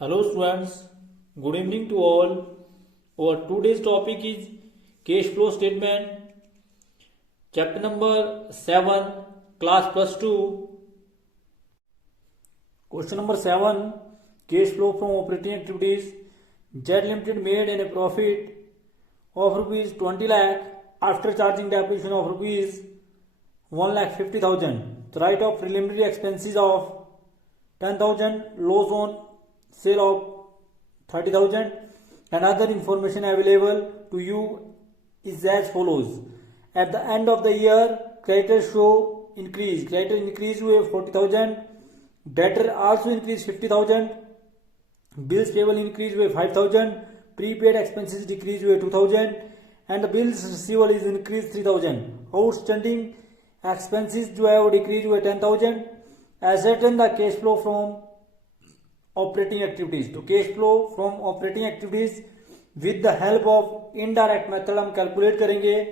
Hello students, good evening to all. Our today's topic is cash flow statement, chapter number 7, class plus 2. Question number 7, cash flow from operating activities. Z Limited made a profit of rupees 20 lakh after charging depreciation of rupees 1 lakh 50,000. The write off preliminary expenses of 10,000, loss on sale of 30,000, and other information available to you is as follows. At the end of the year, creditors show increase. Creditor increased with 40,000, debtor also increased 50,000, bills payable increased with 5,000, prepaid expenses decreased with 2,000, and the bills receivable is increased 3,000. Outstanding expenses जो है वो decreased with 10,000. Ascertain the cash flow from operating activities. तो cash flow from operating activities with the help of indirect method हम calculate करेंगे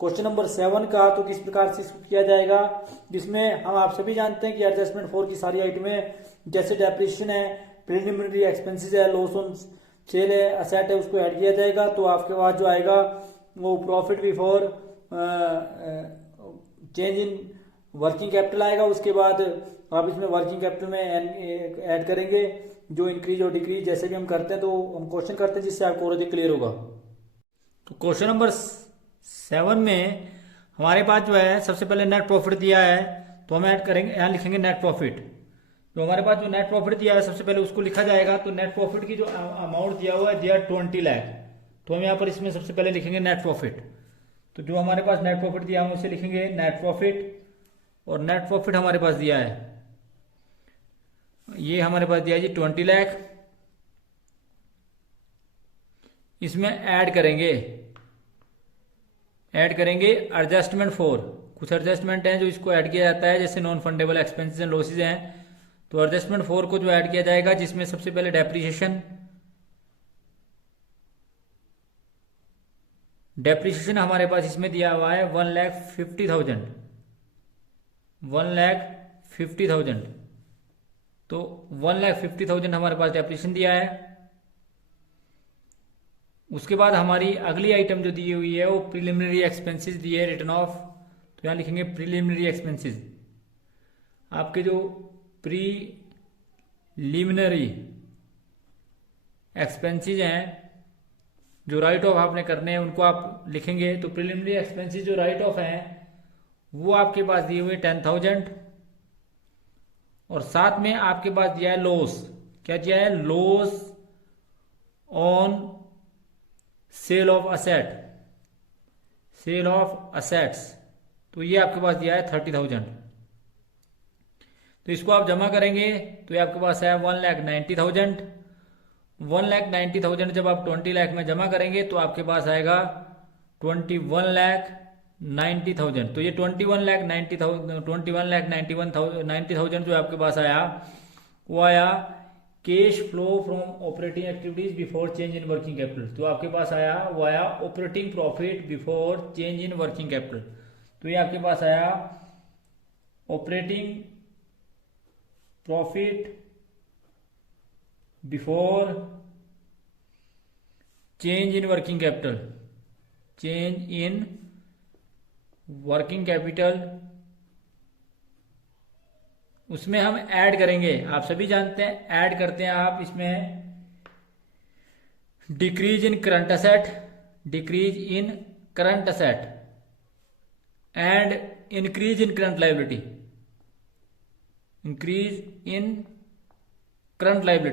question number 7 का. तो किस प्रकार से इसको किया जाएगा, जिसमें हम आप सभी जानते हैं कि एडजस्टमेंट 4 की सारी आइटमें जैसे डेप्रिसिएशन है, प्रिलिमिनरी एक्सपेंसेस है, लॉस ऑन सेल है, असेट है, उसको ऐड किया जाएगा. तो आपके पास जो आएगा वो profit before change in working capital आएगा. उसके बाद आप इसमें वर्किंग कैपिटल में ऐड करेंगे जो इंक्रीज और डिक्रीज जैसे भी हम करते हैं. तो हम क्वेश्चन करते हैं जिससे आपको और क्लियर होगा. तो क्वेश्चन नंबर 7 में हमारे पास जो है सबसे पहले नेट प्रॉफिट दिया है. तो हम ऐड करेंगे, यहाँ लिखेंगे नेट प्रॉफिट. तो हमारे पास जो नेट प्रॉफिट दिया है सबसे पहले उसको लिखा जाएगा. तो नेट प्रॉफिट की जो अमाउंट दिया हुआ है दिया 20 लाख. तो हम यहाँ पर इसमें सबसे पहले लिखेंगे नेट प्रॉफिट. तो जो हमारे पास नेट प्रॉफिट दिया हम उसे लिखेंगे नेट प्रॉफिट. और नेट प्रॉफिट हमारे पास दिया है, ये हमारे पास दिया है जी 20 लाख. इसमें ऐड करेंगे एडजस्टमेंट 4. कुछ एडजस्टमेंट हैं जो इसको ऐड किया जाता है, जैसे non fundable expenses and losses हैं. तो एडजस्टमेंट 4 को जो ऐड किया जाएगा, जिसमें सबसे पहले डेप्रीशिएशन हमारे पास इसमें दिया हुआ है 1,50,000. तो 1,50,000 हमारे पास डेप्रिसिएशन दिया है. उसके बाद हमारी अगली आइटम जो दी हुई है वो प्रिलिमिनरी एक्सपेंसेस दी है, रिटर्न ऑफ. तो यहाँ लिखेंगे प्रिलिमिनरी एक्सपेंसेस. आपके जो प्रीलिमिनरी एक्सपेंसेस हैं जो राइट ऑफ आपने करने हैं उनको आप लिखेंगे. तो प्रिलिमिनरी एक्सपेंसेस जो राइट ऑफ हैं वो आपके पास दिए हुए 10,000. और साथ में आपके पास दिया है लॉस. क्या दिया है? Loss on sale of assets. तो ये आपके पास दिया है 30,000. तो इसको आप जमा करेंगे तो ये आपके पास है 1,90,000. 1,90,000 जब आप 20 लाख में जमा करेंगे तो आपके पास आएगा 21,90,000. तो ये 21,90,000 जो आपके पास आया वो आया cash flow from operating activities before change in working capital. तो आपके पास आया वो आया operating profit before change in working capital. तो ये आपके पास आया operating profit before change in working capital. उसमें हम ऐड करेंगे. आप सभी जानते हैं ऐड करते हैं आप इसमें decrease in current asset and increase in current liability.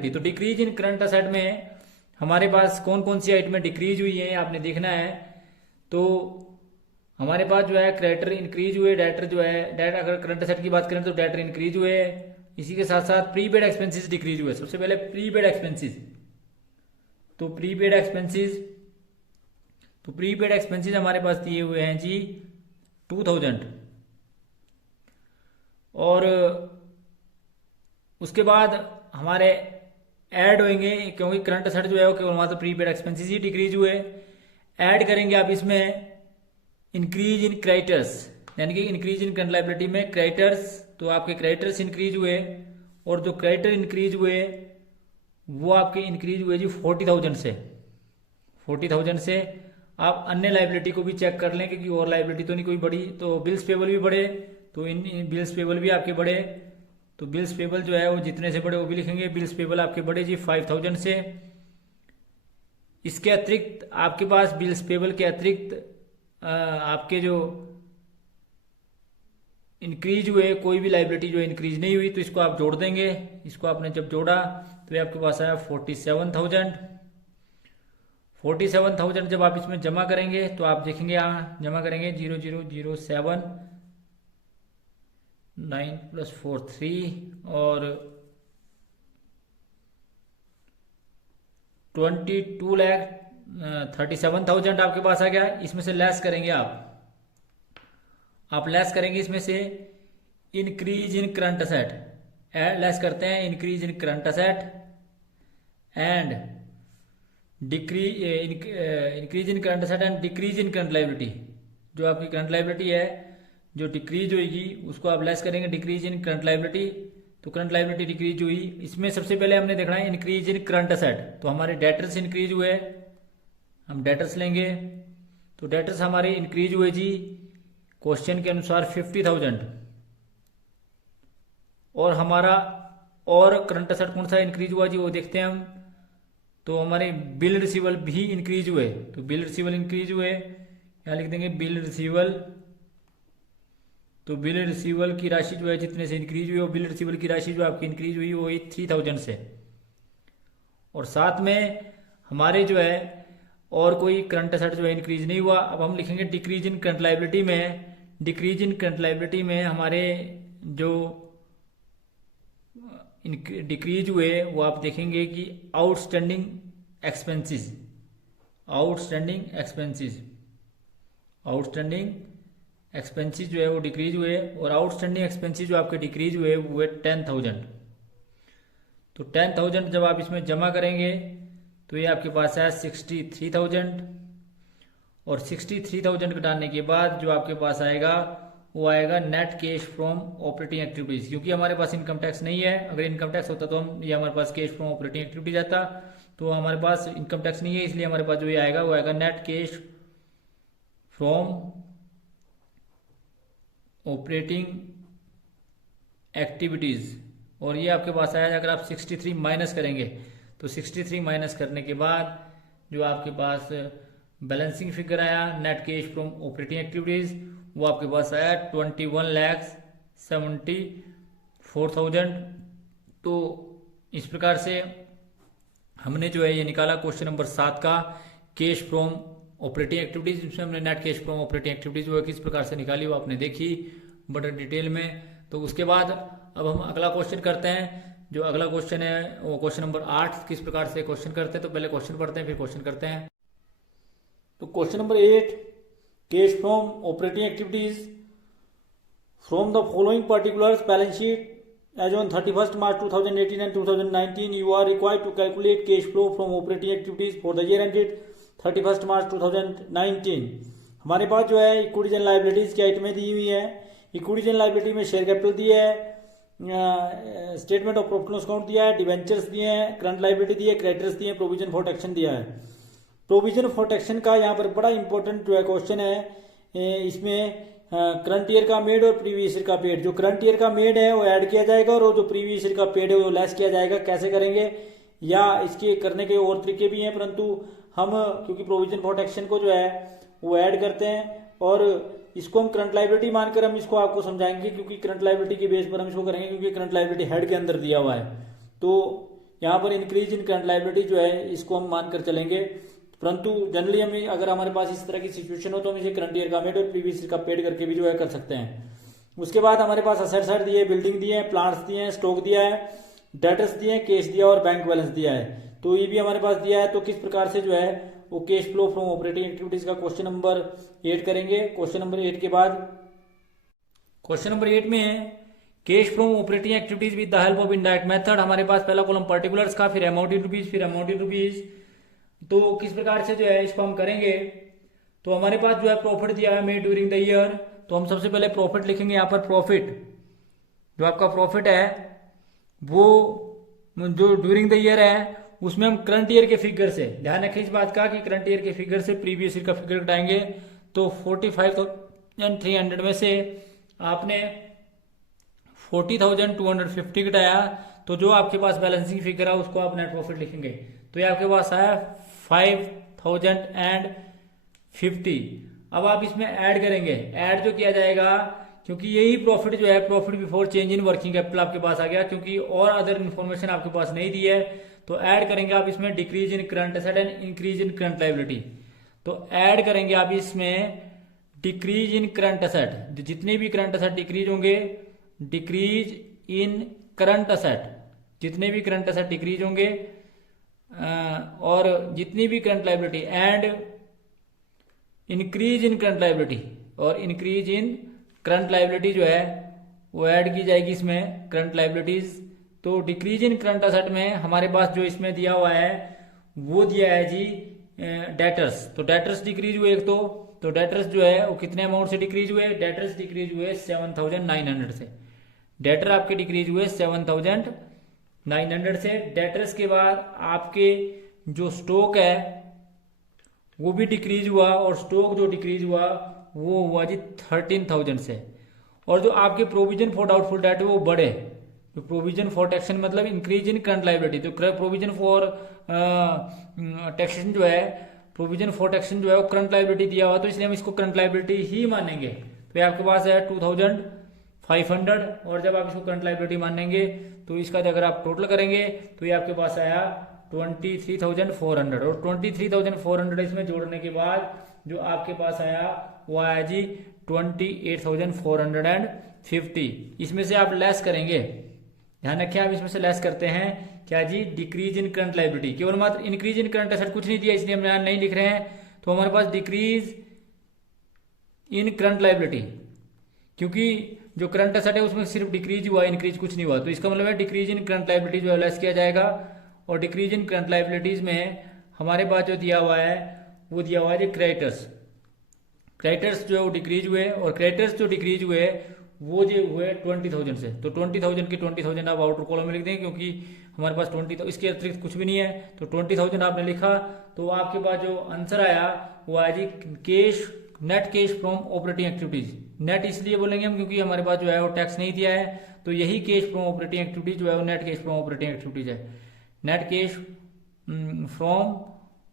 तो डिक्रीज इन करंट असेट में हमारे पास कौन कौन सी आइटमें डिक्रीज हुई है आपने देखना है. तो हमारे पास जो है क्रेडिटर इंक्रीज हुए, डेटर जो है अगर करंट असेट की बात करें तो डेटर इंक्रीज हुए. इसी के साथ साथ प्रीपेड एक्सपेंसेस डिक्रीज हुए. सबसे पहले प्रीपेड एक्सपेंसेस. तो प्रीपेड एक्सपेंसेस हमारे पास दिए हुए हैं जी 2,000. और उसके बाद हमारे ऐड होंगे क्योंकि करंट असेट जो है वो केवल मात्र प्रीपेड एक्सपेंसेस ही डिक्रीज हुए. ऐड करेंगे आप इसमें इंक्रीज इन क्रेडिटर्स, यानी कि इंक्रीज इन करंट लायबिलिटी में क्रेडिटर्स. तो आपके क्रेडिटर्स इंक्रीज हुए और जो क्रेडिटर इंक्रीज हुए वो आपके इंक्रीज हुए जी 40,000 से। 40,000 से आप अन्य लाइबिलिटी को भी चेक कर लें, क्योंकि और लाइबिलिटी तो नहीं कोई बड़ी, तो बिल्स पेबल भी बढ़े, तो इन बिल्स पेबल भी आपके बढ़े, तो बिल्स पेबल जो है वो जितने से बढ़े वो भी लिखेंगे। बिल्स पेबल आपके बढ़े जी 5,000 से। इसके अतिरिक्त आपके पास बिल्स पेबल के अतिरिक्त आपके जो इंक्रीज हुए कोई भी लाइबिलिटी जो इंक्रीज नहीं हुई, तो इसको आप जोड़ देंगे। इसको आपने जब जोड़ा तो ये आपके पास आया 47,000। 47,000 जब आप इसमें जमा करेंगे तो आप देखेंगे यहाँ जमा करेंगे 0007 9 + 4 3 और 22,37,000 आपके पास आ गया। इसमें से लेस करेंगे आप लेस करेंगे इसमें से increase in current asset, less करते हैं increase in current asset and increase in current asset and decrease in current liability. जो आपकी करंट लाइबिलिटी है जो डिक्रीज होगी उसको आप लेस करेंगे डिक्रीज इन करंट लाइबिलिटी, तो करंट लाइबिलिटी डिक्रीज हुई। इसमें सबसे पहले हमने देखना है इंक्रीज इन करंट असेट, तो हमारे डेटर्स इंक्रीज हुए, हम डेटर्स लेंगे, तो डेटर्स हमारे इंक्रीज हुए जी क्वेश्चन के अनुसार 50,000। और हमारा और करंट असेट कौन सा इंक्रीज हुआ जी वो देखते हैं हम, तो हमारे बिल रिसीवल भी इंक्रीज हुए, तो बिल रिसीवल इंक्रीज हुए, यहाँ लिख देंगे बिल रिसीवल, तो बिल रिसीवल की राशि जो है जितने से इंक्रीज हुई, वो बिल रिसीवल की राशि जो आपकी इंक्रीज हुई वो 3,000 से। और साथ में हमारे जो है और कोई करंट असेट जो है इंक्रीज नहीं हुआ। अब हम लिखेंगे डिक्रीज इन करंट लाइबिलिटी में, डिक्रीज इन करंट लाइबिलिटी में हमारे जो डिक्रीज हुए वो आप देखेंगे कि outstanding expenses, outstanding expenses, outstanding expenses जो है वो डिक्रीज हुए। और आउटस्टैंडिंग एक्सपेंसेस जो आपके डिक्रीज हुए वो है 10,000। तो 10,000 जब आप इसमें जमा करेंगे तो ये आपके पास है 63,000। और 63,000 घटाने के बाद जो आपके पास आएगा वो आएगा net cash from operating activities, क्योंकि हमारे पास इनकम टैक्स नहीं है। अगर इनकम टैक्स होता तो हम ये हमारे पास कैश फ्रॉम ऑपरेटिंग एक्टिविटीज आता, तो हमारे पास इनकम टैक्स नहीं है, इसलिए हमारे पास जो ये आएगा वो आएगा net cash from operating activities. और ये आपके पास आया, अगर आप 63 माइनस करेंगे तो 63 माइनस करने के बाद जो आपके पास बैलेंसिंग फिगर आया net cash from operating activities वो आपके पास आया 21,74,000। तो इस प्रकार से हमने जो है ये निकाला क्वेश्चन नंबर 7 का कैश फ्रॉम ऑपरेटिंग एक्टिविटीज, जिसमें हमने net cash from operating activities वो किस प्रकार से निकाली वो आपने देखी बड़े डिटेल में। तो उसके बाद अब हम अगला क्वेश्चन करते हैं। जो अगला क्वेश्चन है वो क्वेश्चन नंबर 8 किस प्रकार से क्वेश्चन करते हैं, तो पहले क्वेश्चन पढ़ते हैं फिर क्वेश्चन करते हैं। तो question number 8, cash from operating activities from the following particulars balance sheet as on 31st March 2018 and 2019 you are required to calculate cash flow from operating activities for the year ended 31st March 2019। हमारे पास जो है equities and liabilities की आइटमें दी हुई है। Equities and liability में share capital दिया है, statement of profit loss account दिया है, डिवेंचर्स दिए हैं, करंट लाइबिलिटी दी है, क्रेडिटर्स दिए हैं, प्रोविजन फॉर टैक्सेशन दिया है। प्रोविजन फॉर टैक्सेशन का यहाँ पर बड़ा इंपॉर्टेंट जो है क्वेश्चन है, इसमें करंट ईयर का मेड और प्रीवियस ईयर का पेड। जो करंट ईयर का मेड है वो ऐड किया जाएगा और जो प्रीवियस ईयर का पेड है वो लेस किया जाएगा। कैसे करेंगे या इसके करने के और तरीके भी हैं, परंतु हम क्योंकि प्रोविजन फॉर टैक्सेशन को जो है वो ऐड करते हैं और इसको हम करंट लाइबिलिटी मानकर हम इसको आपको समझाएंगे, क्योंकि करंट लाइबिलिटी के बेस पर हम इसको करेंगे, क्योंकि करंट लाइबिलिटी हेड के अंदर दिया हुआ है। तो यहाँ पर इंक्रीज इन करंट लाइबिलिटी जो है इसको हम मानकर चलेंगे, परंतु जनरली हम अगर हमारे पास इस तरह की सिचुएशन हो तो हम इसे करंट ईयर का मेड और प्रीवियस ईयर का पेड करके भी जो है कर सकते हैं। उसके बाद हमारे पास असेट साइड दिए, बिल्डिंग दिए हैं, प्लांट्स दिए हैं, स्टॉक दिया है, डेटर्स दिए हैं, कैश दिया और बैंक बैलेंस दिया है। तो ये भी हमारे पास दिया है। तो किस प्रकार से जो है वो cash flow from operating activities का क्वेश्चन नंबर 8 करेंगे। क्वेश्चन नंबर 8 के बाद क्वेश्चन नंबर 8 में है cash from operating activities with the help of indirect method. हमारे पास पहला कॉलम पर्टिकुलर्स का, फिर अमाउंट इन रुपीज, फिर अमाउंट इन रुपीज। तो किस प्रकार से जो है इसको हम करेंगे, तो हमारे पास जो है प्रॉफिट दिया है मेड ड्यूरिंग द ईयर, तो हम सबसे पहले प्रॉफिट लिखेंगे। यहाँ पर प्रॉफिट जो आपका प्रॉफिट है वो जो ड्यूरिंग द ईयर है उसमें हम करंट ईयर के फिगर से, ध्यान रखें इस बात का कि करंट ईयर के फिगर से प्रीवियस ईयर का फिगर घटाएंगे। तो 45,300 में से आपने 40,250 घटाया, तो जो आपके पास बैलेंसिंग फिगर है उसको आप नेट प्रॉफिट लिखेंगे। तो ये आपके पास आया 5,050। अब आप इसमें ऐड करेंगे, ऐड जो किया जाएगा, क्योंकि यही प्रॉफिट जो है profit before change in working capital आपके पास आ गया, क्योंकि और अदर इन्फॉर्मेशन आपके पास नहीं दी है। तो ऐड करेंगे आप इसमें decrease in current asset and increase in current liability. तो ऐड करेंगे आप इसमें डिक्रीज इन करंट एसेट, जितने भी करंट एसेट डिक्रीज होंगे, डिक्रीज इन करंट एसेट, जितने भी करंट एसेट डिक्रीज होंगे, और जितनी भी current liability, and increase in current liability, और इंक्रीज इन करंट लायबिलिटी जो है वो ऐड की जाएगी इसमें करंट लायबिलिटीज। तो डिक्रीज इन करंट एसेट में हमारे पास जो इसमें दिया हुआ है वो दिया है जी डेटर्स। तो डेटर्स डिक्रीज हुए एक, तो डेटर्स जो है वो कितने अमाउंट से डिक्रीज हुए, डेटर्स डिक्रीज हुए 7,900 से। डेटर आपके डिक्रीज हुए 7,900 से। डेटर्स के बाद आपके जो स्टॉक है वो भी डिक्रीज हुआ, और स्टॉक जो डिक्रीज हुआ वो हुआ जी 13,000 से। और जो आपके प्रोविजन फॉर डाउटफुल डेट है वो बढ़े, जो प्रोविजन फॉर टैक्सेशन मतलब इंक्रीज इन करंट लायबिलिटी, तो प्रोविजन फॉर टैक्सेशन जो है, प्रोविजन फॉर टैक्सेशन जो है वो करंट लायबिलिटी दिया हुआ, तो इसलिए हम इसको करंट लायबिलिटी ही मानेंगे। तो ये आपके पास है 2,500, और जब आप इसको करंट लायबिलिटी मानेंगे तो इसका अगर आप टोटल करेंगे तो ये आपके पास आया 23,400, और 23,400 इसमें जोड़ने के बाद जो आपके पास आया वो आया जी 28,450। इसमें से आप लेस करेंगे, ध्यान रखें आप इसमें से लेस करते हैं क्या जी, डिक्रीज इन करंट लायबिलिटी। केवल मात्र इंक्रीज इन करंट एसेट कुछ नहीं दिया, इसलिए हम यहां नहीं लिख रहे हैं। तो हमारे पास डिक्रीज इन करंट लायबिलिटी, क्योंकि जो करंट एसेट है उसमें सिर्फ डिक्रीज हुआ, इंक्रीज कुछ नहीं हुआ, तो इसका मतलब है डिक्रीज इन करंट लायबिलिटी जो है लेस किया जाएगा। और डिक्रीज इन करंट लायबिलिटीज में हमारे पास जो दिया हुआ है वो दिया हुआ है क्रेडिटर्स। क्रेडिटर्स जो है वो डिक्रीज हुए, और क्रेडिटर्स जो डिक्रीज हुए वो जो हुए 20,000 से। तो 20,000 की 20,000 आप आउटर कॉलम में लिख देंगे, क्योंकि हमारे पास 20, इसके अतिरिक्त कुछ भी नहीं है। तो 20,000 आपने लिखा, तो आपके पास जो आंसर आया वो आया जी cash, net cash from operating activities. Net इसलिए बोलेंगे हम क्योंकि हमारे पास जो है वो टैक्स नहीं दिया है, तो यही कैश फ्रॉम ऑपरेटिंग एक्टिविटीज जो है वो net cash from operating activities है। Net cash from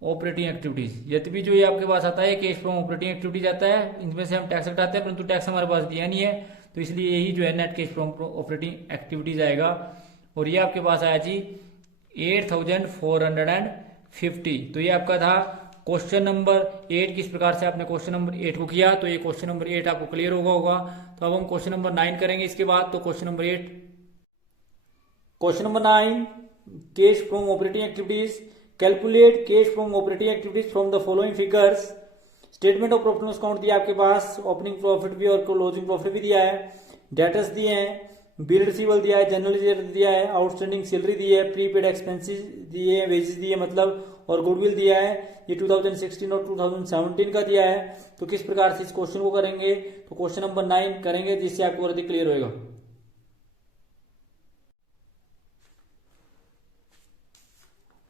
operating activities, यद्यपि जो ये आपके पास आता है कैश फ्रॉम ऑपरेटिंग एक्टिविटीज आता है, इनमें से हम टैक्स घटाते हैं, परंतु टैक्स हमारे पास दिया नहीं है, तो इसलिए यही जो है net cash from operating activities आएगा। और ये आपके पास आया जी 8,450। तो ये आपका था क्वेश्चन नंबर 8। किस प्रकार से आपने क्वेश्चन नंबर 8 को किया, तो ये क्वेश्चन नंबर 8 आपको क्लियर होगा। तो अब हम क्वेश्चन नंबर 9 करेंगे इसके बाद। तो question number 8, question number 9, cash from operating activities. Calculate cash from operating activities from the following figures. Statement of profit loss account दिया आपके पास, ओपनिंग प्रॉफिट भी और क्लोजिंग प्रॉफिट भी दिया है, डेटर्स दिए हैं, बिल रिसीवल दिया है, जनरल रिजर्व दिया है, आउटस्टैंडिंग सैलरी दी है, प्रीपेड एक्सपेंसेस दिए, वेजेस दिए मतलब, और गुडविल दिया है। ये 2016 और 2017 का दिया है। तो किस प्रकार से इस क्वेश्चन को करेंगे, तो क्वेश्चन नंबर 9 करेंगे, जिससे आपको और अधिक क्लियर होगा।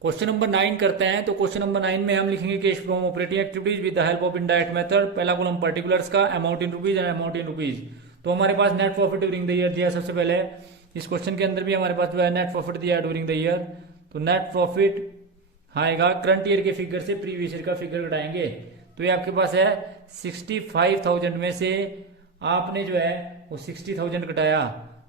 क्वेश्चन नंबर 9 करते हैं। तो क्वेश्चन नंबर 9 में हम लिखेंगे cash from operating activities with the help of indirect method. पहला कॉलम पर्टिकुलर्स का, amount in rupees and amount in rupees. तो हमारे पास net profit during the year दिया है सबसे पहले। इस क्वेश्चन के अंदर भी हमारे पास जो है नेट प्रॉफिट दिया है ड्यूरिंग द ईयर। तो नेट प्रॉफिट आएगा करंट ईयर के फिगर से प्रीवियस ईयर का फिगर घटाएंगे। तो ये आपके पास है 65,000 में से आपने जो है वो 60,000 घटाया,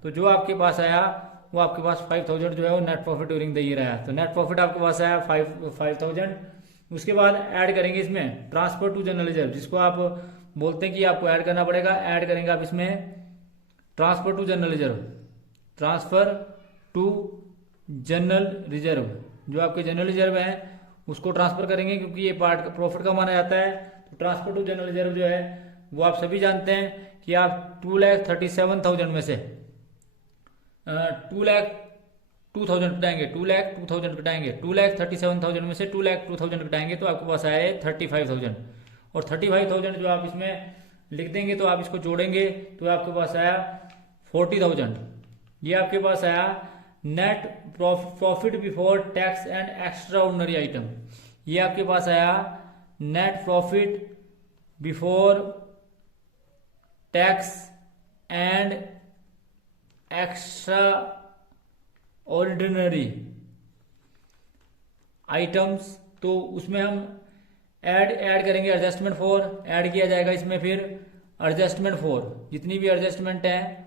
तो जो आपके पास आया वो आपके पास 5,000 जो है वो net profit during the year आया। तो नेट प्रॉफिट आपके पास आया 5,000। उसके बाद ऐड करेंगे इसमें ट्रांसफर टू जनरल रिजर्व, जिसको आप बोलते हैं कि आपको ऐड करना पड़ेगा। ऐड करेंगे आप इसमें transfer to general reserve, transfer to general reserve, जो आपके जनरल रिजर्व है उसको ट्रांसफर करेंगे, क्योंकि ये पार्ट प्रॉफिट का माना जाता है। तो ट्रांसफर टू जनरल रिजर्व जो है वो आप सभी जानते हैं कि आप 2,37,000 में से 2,02,000 घटाएंगे, 2,02,000 घटाएंगे, 2,37,000 में से 2,02,000 घटाएंगे, तो आपके पास आए 35,000। और 35,000 जो आप इसमें लिख देंगे, तो आप इसको जोड़ेंगे तो आपके पास आया 40,000। ये आपके पास आया net profit before tax and extra ordinary item. ये आपके पास आया net profit before tax and extra ordinary items. तो उसमें हम ऐड करेंगे एडजस्टमेंट फॉर, ऐड किया जाएगा इसमें फिर एडजस्टमेंट फॉर, जितनी भी एडजस्टमेंट है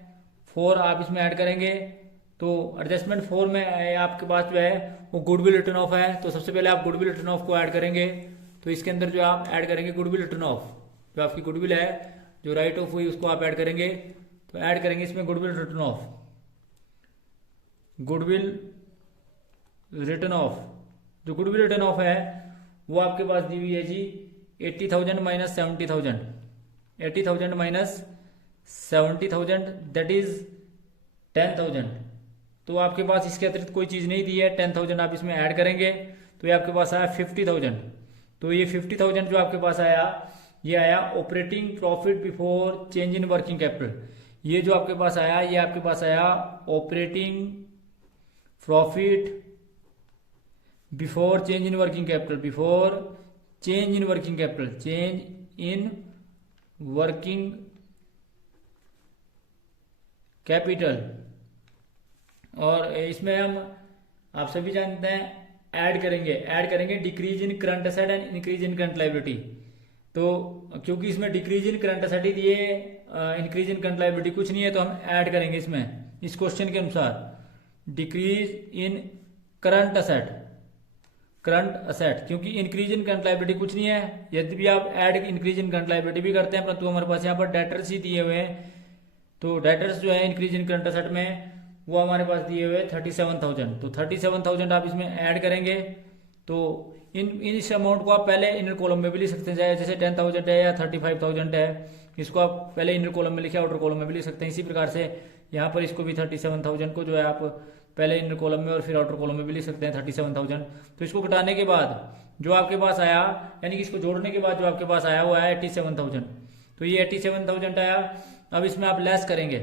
फॉर आप इसमें ऐड करेंगे। तो एडजस्टमेंट फॉर में आपके पास जो है वो गुडविल रिटर्न ऑफ है, तो सबसे पहले आप गुडविल रिटर्न ऑफ को ऐड करेंगे। तो इसके अंदर जो आप ऐड करेंगे गुडविल रिटर्न ऑफ, जो आपकी गुडविल है जो राइट ऑफ हुई उसको आप ऐड करेंगे। तो ऐड करेंगे इसमें goodwill return of, goodwill return of. जो गुडविल रिटर्न ऑफ है वो आपके पास दी हुई है जी 80,000 माइनस 70,000, 80,000 माइनस 70,000 दैट इज 10,000। तो आपके पास इसके अतिरिक्त कोई चीज नहीं दी है, 10,000 आप इसमें ऐड करेंगे तो ये आपके पास आया 50,000। तो ये 50,000 जो आपके पास आया ये आया operating profit before change in working capital. ये जो आपके पास आया ये आपके पास आया operating profit before change in working capital, before change in working capital, change in working capital. और इसमें हम आप सभी जानते हैं ऐड करेंगे decrease in current asset and increase in current liability. तो क्योंकि इसमें डिक्रीज इन करंट एसेट ही दिए, इंक्रीज इन करंट लायबिलिटी कुछ नहीं है, तो हम ऐड करेंगे इसमें इस क्वेश्चन के अनुसार डिक्रीज इन करंट एसेट, क्योंकि इंक्रीज इन करंट लायबिलिटी कुछ नहीं है। यदि भी आप add increase in current liability भी करते हैं, परंतु हमारे पास यहाँ पर डेटर्स ही दिए हुए हैं। तो डेटर्स जो है इंक्रीज इन करंट एसेट में वो हमारे पास दिए हुए 37,000। तो 37,000 आप इसमें ऐड करेंगे। तो इस अमाउंट को आप पहले इनर कॉलम में भी लिख सकते हैं, जैसे 10,000 है या 35,000 है, इसको आप पहले इनर कॉलम में लिखे आउटर कॉलम में भी लिख सकते हैं। इसी प्रकार से यहाँ पर इसको भी 37,000 को जो है आप पहले इनर कॉलम में और फिर आउटर कॉलम में भी लिख सकते हैं 37,000। तो इसको घटाने के बाद जो आपके पास आया, यानी कि इसको जोड़ने के बाद जो आपके पास आया वो आया 87,000। तो ये 87,000 आया। अब इसमें आप लेस करेंगे,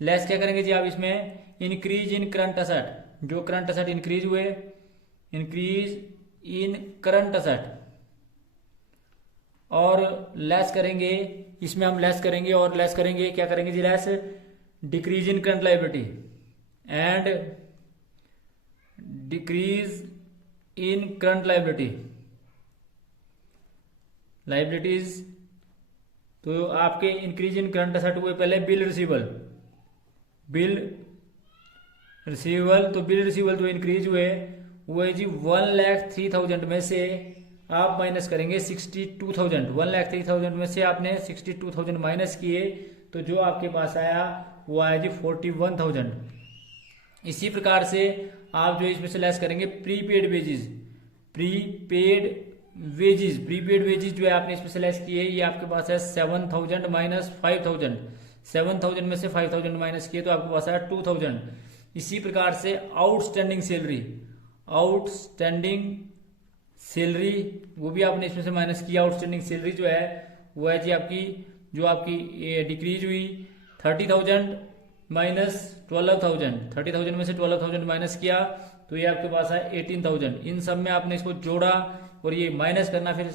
लेस क्या करेंगे जी आप इसमें इंक्रीज इन करंट एसेट, जो करंट एसेट इंक्रीज हुए, इंक्रीज इन करंट एसेट, और लेस करेंगे इसमें हम लेस करेंगे और लेस करेंगे क्या करेंगे जी less decrease in current liability and decrease in current liabilities. तो आपके इंक्रीज इन करंट एसेट हुए पहले बिल रिसीवेबल, तो बिल रिसीवेबल जो इंक्रीज हुए वो है जी 1,03,000 में से आप माइनस करेंगे 62,000। 1,03,000 में से आपने 62,000 माइनस किए तो जो आपके पास आया वो आया जी 41,000। इसी प्रकार से आप जो इसमें से लेस करेंगे प्रीपेड वेजेस जो है आपने इसमें से लेस किए, ये आपके पास है 7,000 माइनस 5,000। 7,000 में से 5,000 माइनस किए तो आपके पास आया 2,000। इसी प्रकार से आउटस्टैंडिंग सैलरी वो भी आपने इसमें से माइनस किया। आउटस्टैंडिंग सैलरी जो है वो है जी आपकी जो आपकी डिक्रीज हुई 30,000 माइनस 12,000। 30,000 में से 12,000 माइनस किया तो ये आपके पास है 18,000। इन सब में आपने इसको जोड़ा और ये माइनस करना फिर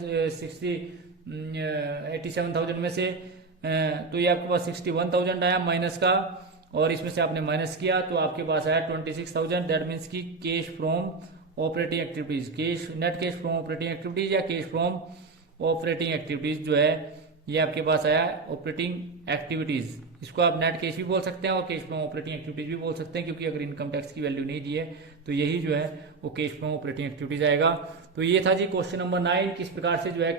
87,000 में से, तो ये आपके पास 61,000 आया माइनस का, और इसमें से आपने माइनस किया तो आपके पास आया 26,000। दैट मीन्स की cash from operating activities, net cash from operating activities या कैश फ्रॉम ऑपरेटिंग एक्टिविटीज जो है ये आपके पास आया ऑपरेटिंग एक्टिविटीज। इसको आप नेट कैश भी बोल सकते हैं और कैश फ्रॉम ऑपरेटिंग एक्टिविटीज भी बोल सकते हैं, क्योंकि अगर इनकम टैक्स की वैल्यू नहीं दी है तो यही जो है वो कैश फ्रॉम ऑपरेटिंग एक्टिविटीज आएगा। तो ये था जी क्वेश्चन नंबर 9, किस प्रकार से जो है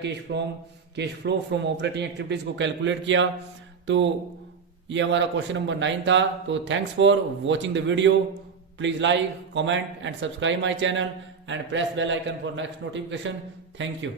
cash flow from operating activities को कैलकुलेट किया। तो ये हमारा क्वेश्चन नंबर 9 था। तो thanks for watching the video. Please like, comment and subscribe my channel and press bell icon for next notification. Thank you.